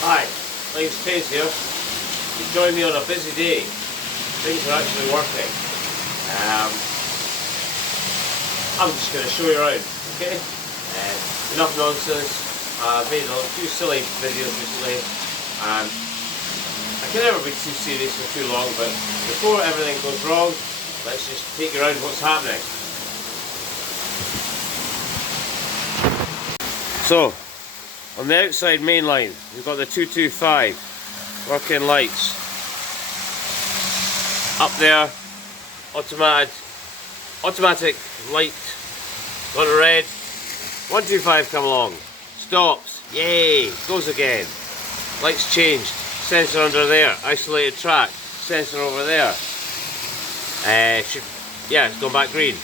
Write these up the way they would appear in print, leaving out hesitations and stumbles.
Hi, Lions Trains here. You join me on a busy day. Things are actually working. I'm just going to show you around, okay? Enough nonsense. I've made a few silly videos recently, and I can never be too serious for too long, but before everything goes wrong, let's just take you around what's happening. So, on the outside main line, we've got the 225 working lights. Up there, automatic light, got a red. 125 come along, stops, yay, goes again. Lights changed, sensor under there, isolated track, sensor over there. It's gone back green.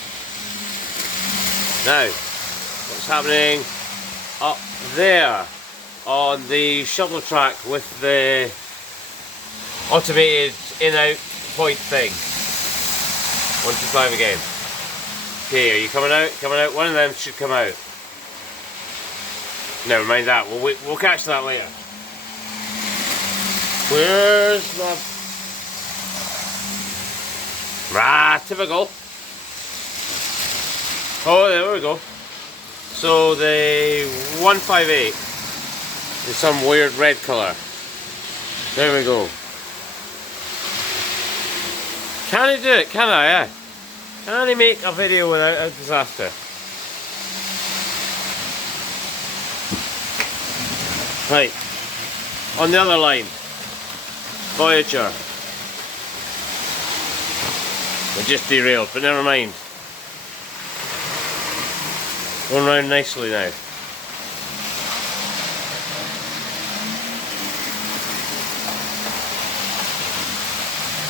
Now, what's happening up there on the shuttle track with the automated in-out point thing? 125 again. Okay, are you coming out? Coming out? One of them should come out. Never mind that. We'll catch that later. Where's my typical. Oh, there we go. So the 158 is some weird red colour. There we go. Can I do it? Can I? Yeah. Can I make a video without a disaster? Right. On the other line, Voyager. We just derailed, but never mind. Going round nicely now.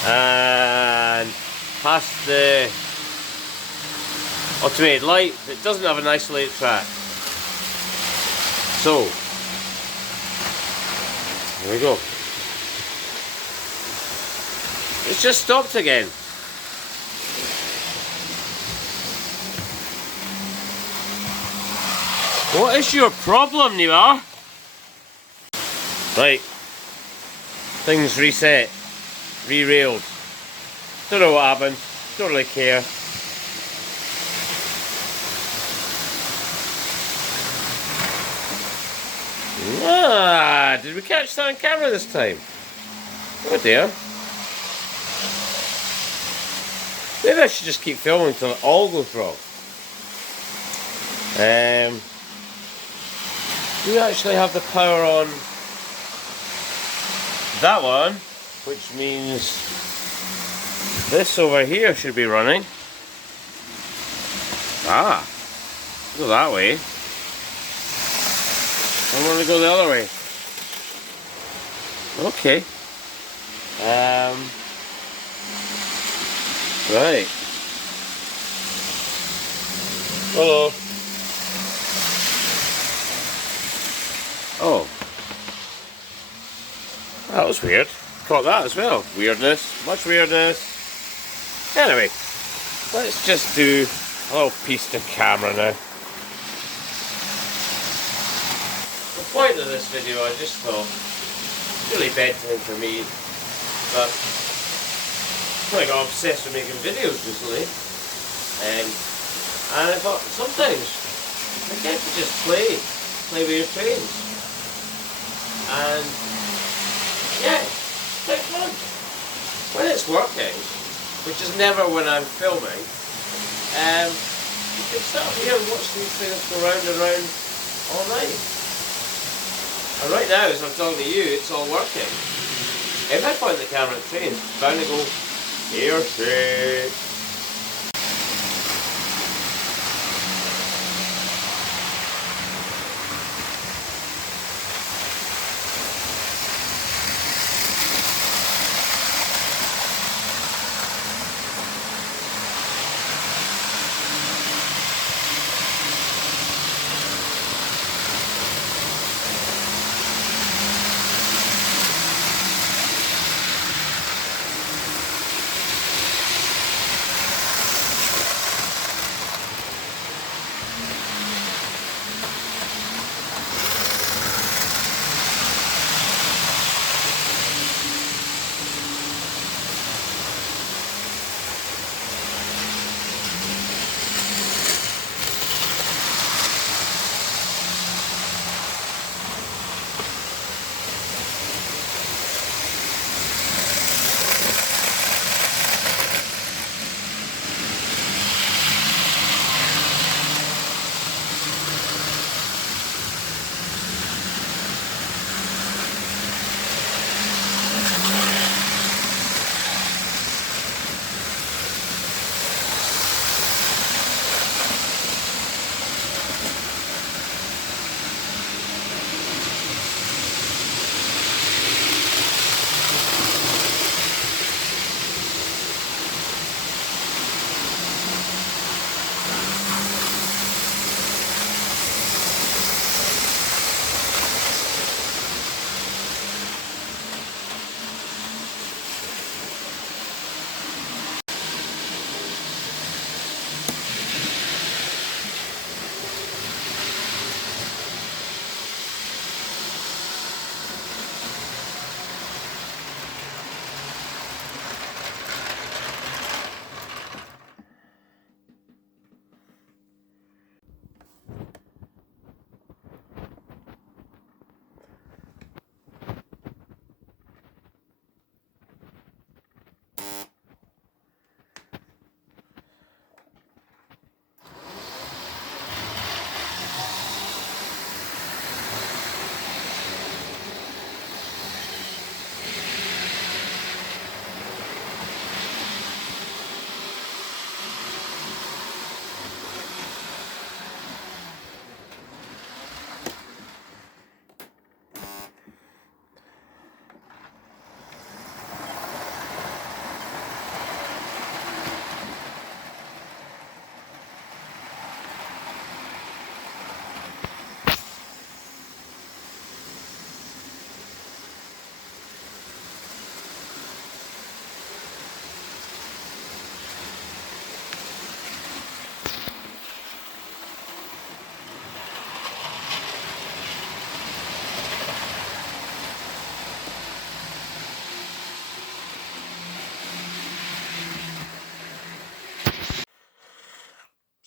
And past the automated light that doesn't have an isolated track. So, here we go. It's just stopped again. What is your problem, Nima? Right. Things reset. Re-railed. Don't know what happened. Don't really care. Did we catch that on camera this time? Oh dear. Maybe I should just keep filming until it all goes wrong. Do we actually have the power on that one? Which means this over here should be running. Go that way. I want to go the other way. Okay. Right. Hello. Oh. That was weird. Caught that as well. Weirdness. Much weirdness. Anyway, let's just do a little piece to camera now. The point of this video, I just thought, really bedtime for me, but I got obsessed with making videos recently, and I thought sometimes I get to just play with your trains, and yeah, it's quite fun. When it's working, which is never when I'm filming, you can sit up here and watch these things go round and round all night. And right now, as I'm talking to you, it's all working. If I point the camera at trains, it's bound to go here, straight.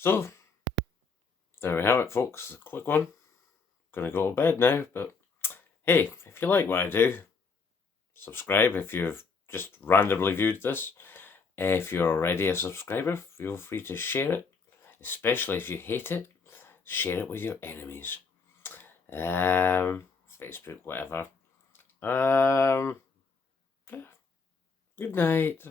So, there we have it, folks. A quick one. Gonna go to bed now, but hey, if you like what I do, subscribe if you've just randomly viewed this. If you're already a subscriber, feel free to share it, especially if you hate it. Share it with your enemies. Facebook, whatever. Yeah. Good night.